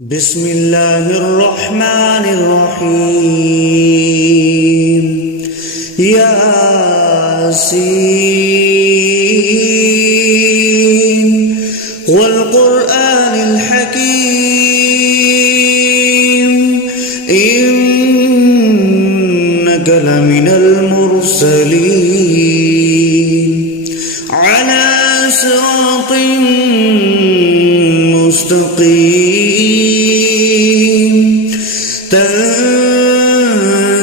بسم الله الرحمن الرحيم ياسين والقرآن الحكيم إنك لمن المرسلين على صراط مستقيم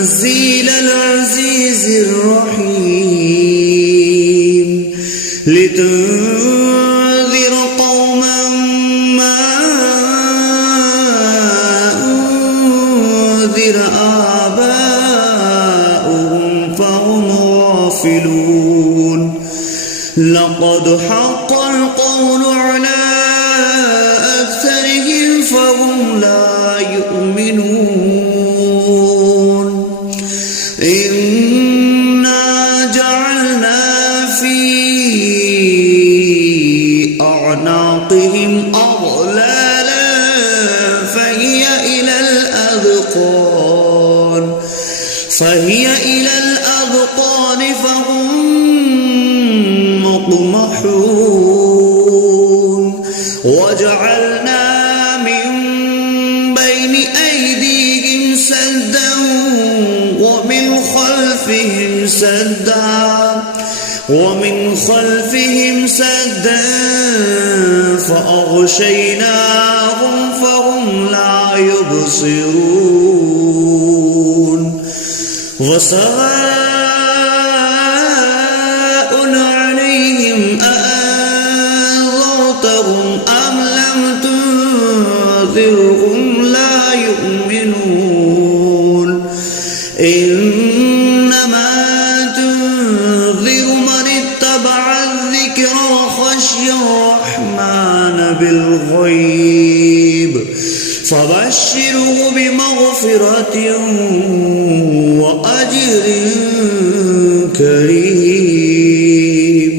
تنزيل العزيز الرحيم لتنذر قوما ما أنذر آباؤهم فهم غافلون لقد حق القول على أكثرهم فهم لا يؤمنون إنا جعلنا في أعناقهم أغلالا فهي إلى الأذقان فهم مقمحون وجعلنا من بين أيديهم سدا ومن خلفهم سدا فأغشيناهم فهم لا يبصرون وسواء عليهم أأنذرتهم أم لم تنذرهم لا يؤمنون إنما تنذر من اتبع الذكر وخشي الرحمن بالغيب فبشره بمغفرة وأجر كريم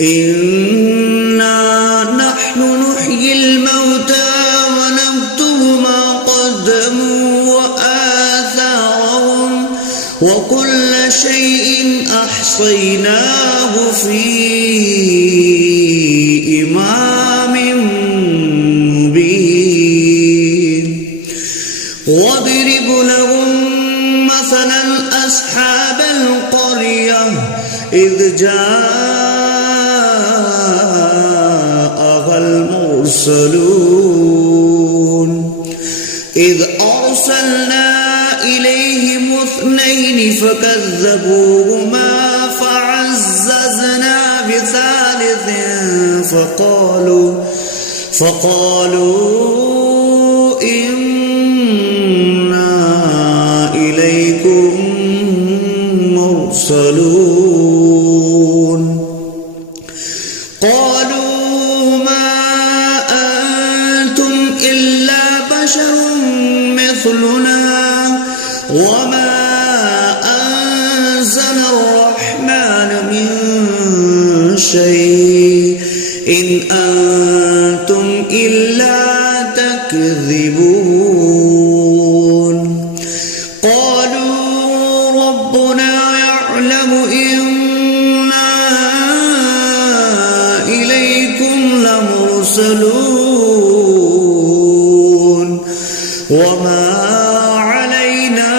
إنا نحن نحيي الموتى ونكتب ما قدموا وآثارهم وكل شيء أحصيناه في إمام مبين واضرب لهم مثلا أصحاب القرية إذ جاءها المرسلون إذ أرسلنا إليهم 2 فكذبوهما فعززنا بثالث فقالوا إنا إليكم مرسلون قالوا ما أنتم إلا بشر مثلنا وما أنزل الرحمن من شيء إن أنتم إلا تكذبون قالوا ربنا يعلم إنا إليكم لمرسلون وما علينا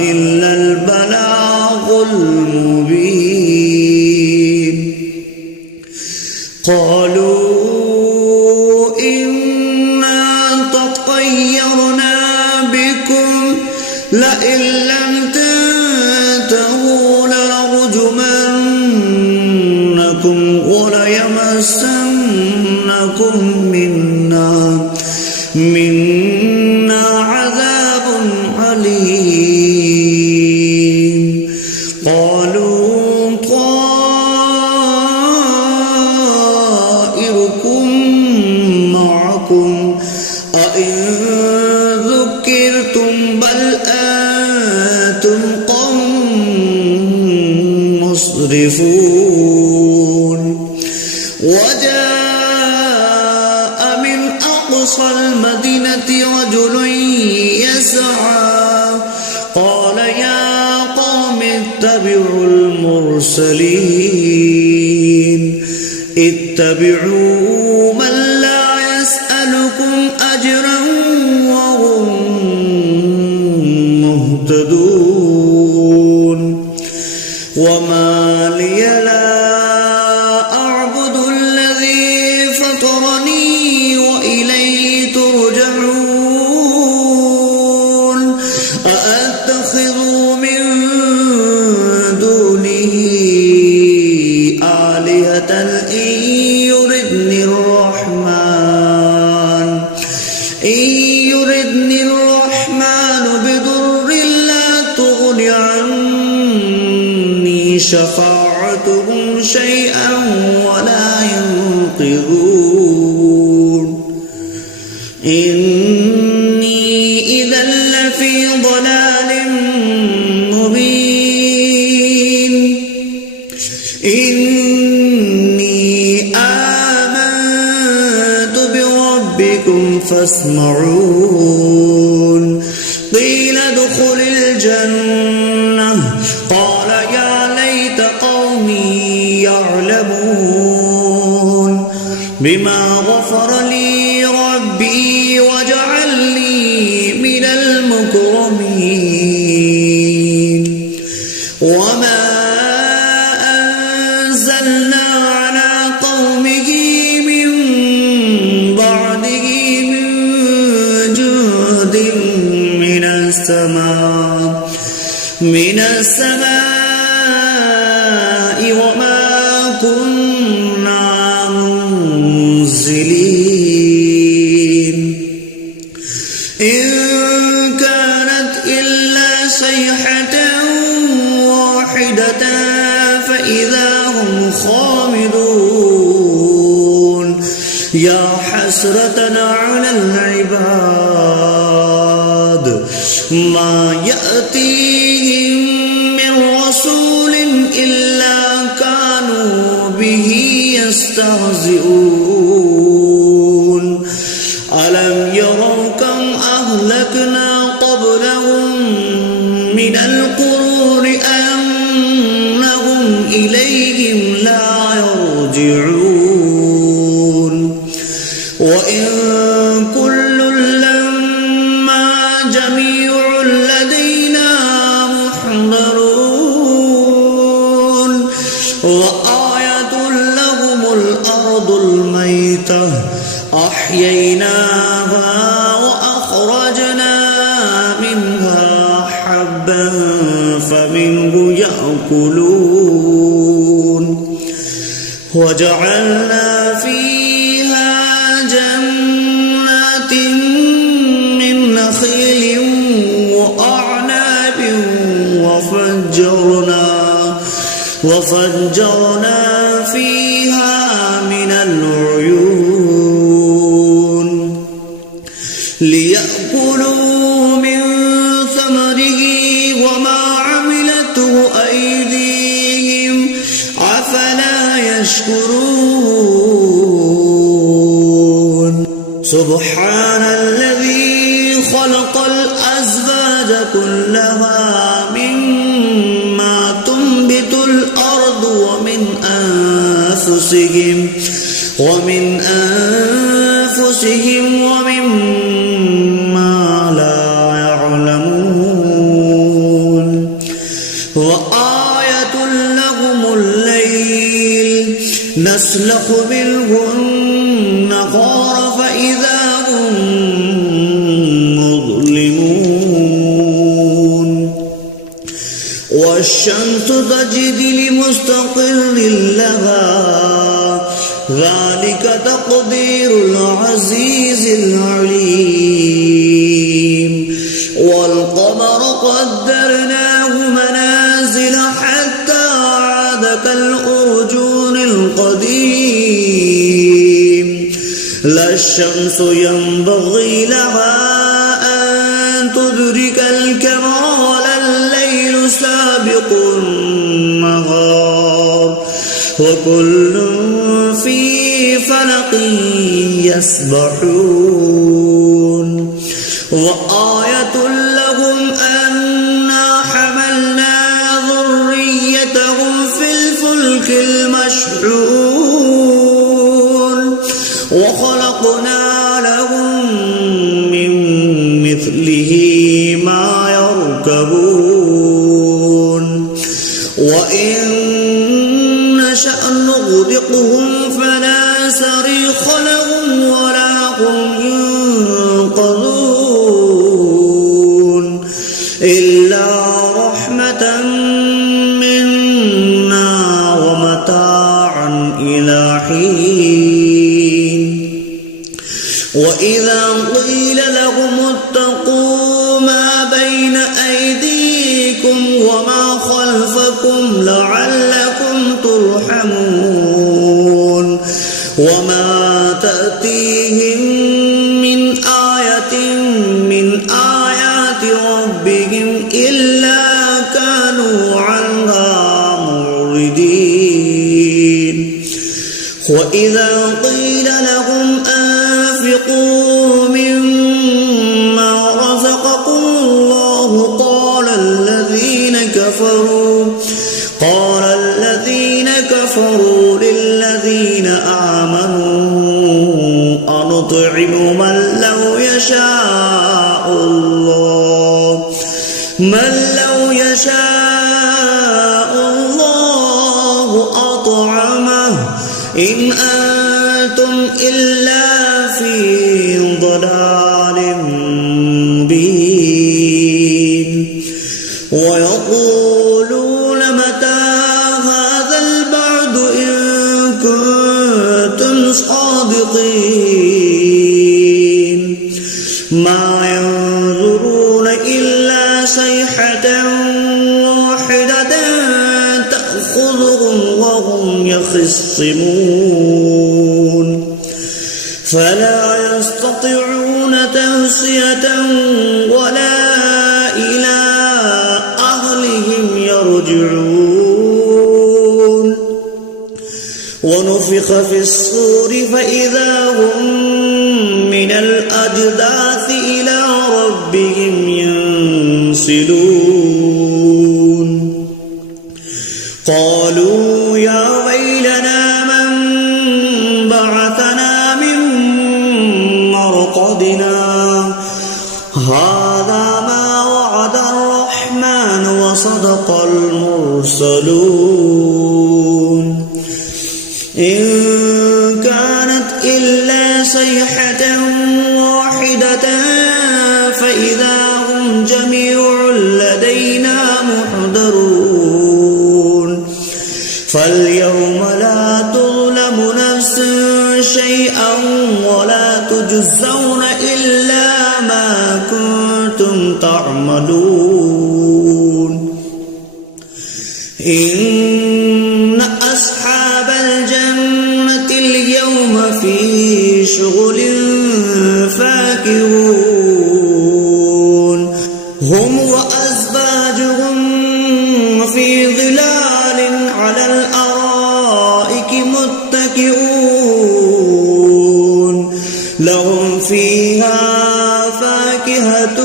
إلا البلاغ المبين قالوا إنا تطيرنا بكم لئن لم تنتهوا لنرجمنكم وليمسنكم منا عذاب عليم قالوا طائركم معكم أئن ذكرتم بل أنتم قوم مسرفون وجاء أقصى المدينة رجل يسعى قال يا قوم اتبعوا المرسلين اتبعوا من لا يسألكم أجرا وهم مهتدون وما لي لا أعبد الذي فطرني وإليه ترجعون أأتخذ من دونه آلهة إن يردني الرحمن بضر لا تغن عني شفاعتهم شيئا ولا ينقذون إني إذا لفي ضلال مبين إني آمنت بربكم فاسمعون قيل ادخل الجنة قال يا ليت قومي يعلمون بما غفر لي ربي وجعلني من المكرمين وما أنزلنا على قومه من بعده من جند من السماء وما كنا منزلين إن كانت إلا صيحة واحدة فإذا هم خامدون يا حسرة على العباد ما يأتيهم من رسول إلا كانوا به يستهزئون ألم يروا كم أهلكنا قبلهم من القرون أنهم إليهم لا يرجعون وإن كل لما جميع لدينا محضرون وآية لهم الأرض الميتة أحييناها وأخرجنا منها حبا فمنه يأكلون وجعلنا فيها جنات من نخيل وأعناب وفجرنا فيها من العيون ليأكلوا من ثمره وما عملته أيديهم أفلا يشكرون سبحان الذي خلق الأزواج كلها مما تنبت الأرض ومن أنفسهم ومما لا يعلمون وآية لهم الليل نسلخ منه النهار فإذا هم مظلمون والشمس تجري لمستقر لها ذلك تقدير العزيز العليم والقمر قدرناه منازل حتى عاد كالأرجون القديم لا الشمس ينبغي لها أن تدرك القمر ولا الليل سابق النهار وكل في فلق يسبحون وآية لهم أنا حملنا ذريتهم في الفلك المشحون وخلقنا لهم من مثله ما يركبون وإن نشأ نغرقهم فلا صريخ لهم ولا هم ينقذون إلا رحمة منا ومتاعا إلى حين وإذا قيل لهم اتقوا ما بين أيديكم وما خلفكم لعلكم ترحمون وما تأتيهم من آية من آيات ربهم إلا كانوا عنها معرضين وإذا قيل لهم أنفقوا مما رزقكم الله قال الذين كفروا للذين آمنوا أنطعم من لو يشاء الله أطعمه إن أنتم إلا في ضلال مبين ويقولون متى هذا البعد إن كنتم صادقين ما ينظرون إلا صيحة واحدة تأخذهم وهم يخصمون فلا يستطيعون توصية ولا إلى أهلهم يرجعون ونفخ في الصور فإذا هم من الأجداث إلى ربهم ينسلون قالوا يا ويلنا من بعثنا من مرقدنا هذا ما وعد الرحمن وصدق المرسلون إن كانت إلا صيحة واحدة فإذا هم جميع لدينا محضرون فاليوم لا تظلم نفس شيئا ولا تجزون إلا ما كنتم تعملون إن أصحاب الجنة اليوم في شغل فاكهون هم وأزواجهم في ظلال على الأرائك متكئون لهم فيها فاكهة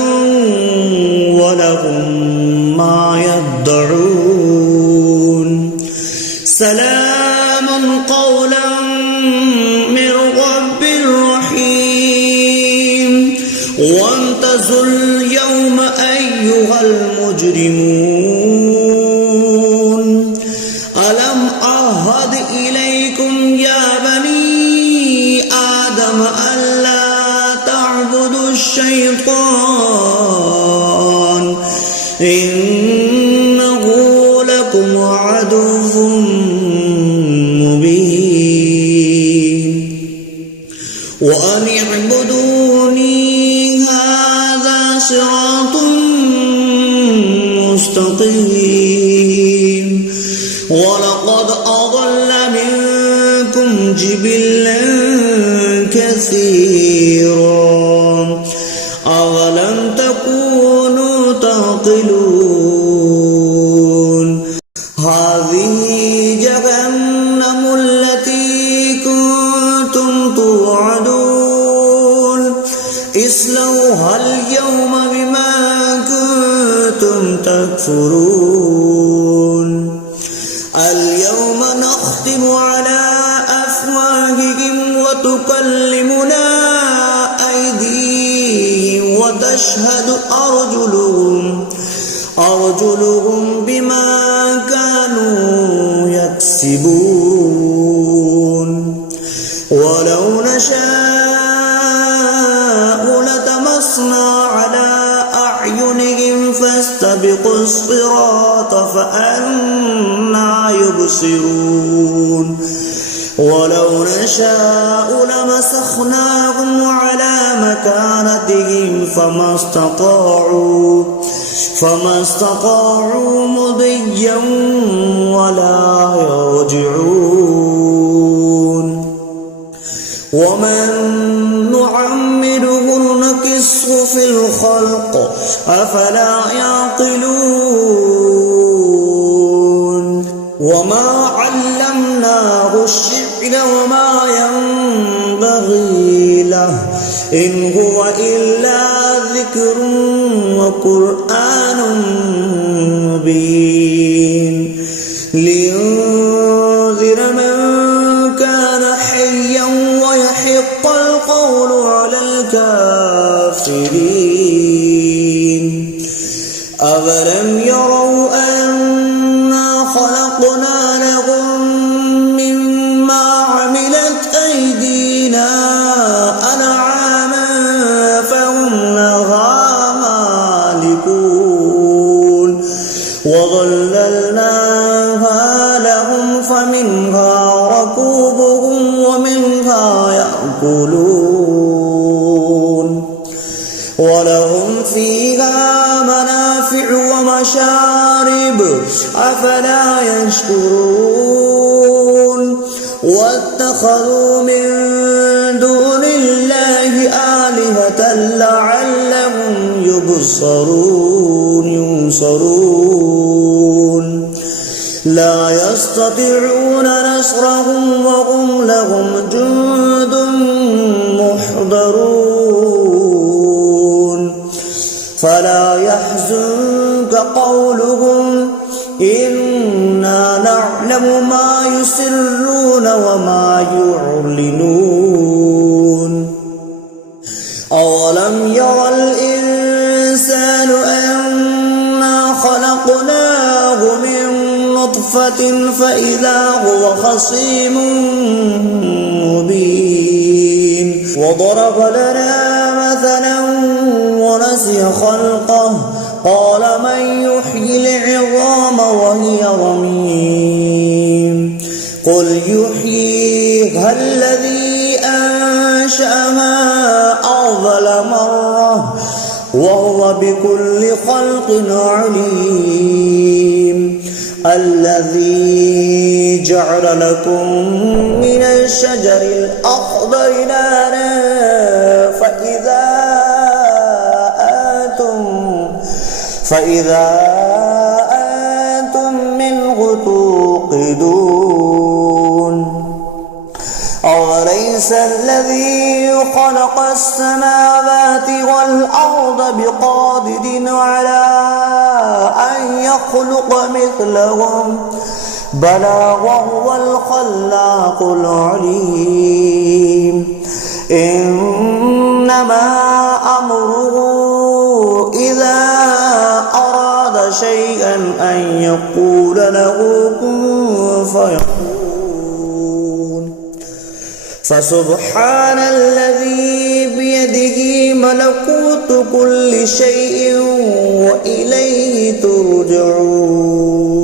ولهم ما يدعون سلام قولا من رب رحيم وامتازوا اليوم أيها المجرمون ألم أعهد إليكم يا بني آدم ألا تعبدوا الشيطان إنه لكم عدو مبين وأن اعبدوني هذا صراط مستقيم ولقد أضل منكم جبلا كثيرا أولم تكونوا تعقلون هذه جهنم التي كنتم اصلوها اليوم بما كنتم تكفرون اليوم نختم على أفواههم وتكلمنا أيديهم وتشهد أرجلهم بما كانوا يكسبون ولو نشاء لطمسنا على أعينهم فاستبقوا الصراط فأنى يبصرون ولو نشاء لمسخناهم على مكانتهم فما استطاعوا مضيا ولا يرجعون ومن نعمره نكسه في الخلق أفلا يعقلون وما علمناه الشعر وما ينبغي له إن هو إلا ذكر وقرآن مبين لينذر من كان حيا ويحق القول على الكافرين أولم يروا أنا خلقنا لهم مما عملت أيدينا أنعاما فهم لها مالكون وظللناها لهم فمنها ركوبهم ومنها يأكلون ولهم فيها منافع ومشارب أفلا يشكرون واتخذوا من دون الله آلهة لعلهم ينصرون لا يستطيعون نصرهم وهم لهم جند محضرون فلا يحزنك قولهم إنا نعلم ما يسرون وما يعلنون أولم ير الإنسان أنا خلقناه من نطفة فإذا هو خصيم مبين وضرب لنا مثلا ونسي خلقه قال من يحيي العظام وهي رميم قل يحييها الذي أنشأها أول مرة وهو بكل خلق عليم الذي جعل لكم من الشجر الأخضر نارا فإذا أنتم منه توقدون أوليس الذي خلق السماوات والأرض بقادر على أن يخلق مثلهم بلى وهو الخلاق العليم إنما أمره إذا أراد شيئا أن يقول له كن فيكون فسبحان الذي بيده ملكوت كل شيء وإليه ترجعون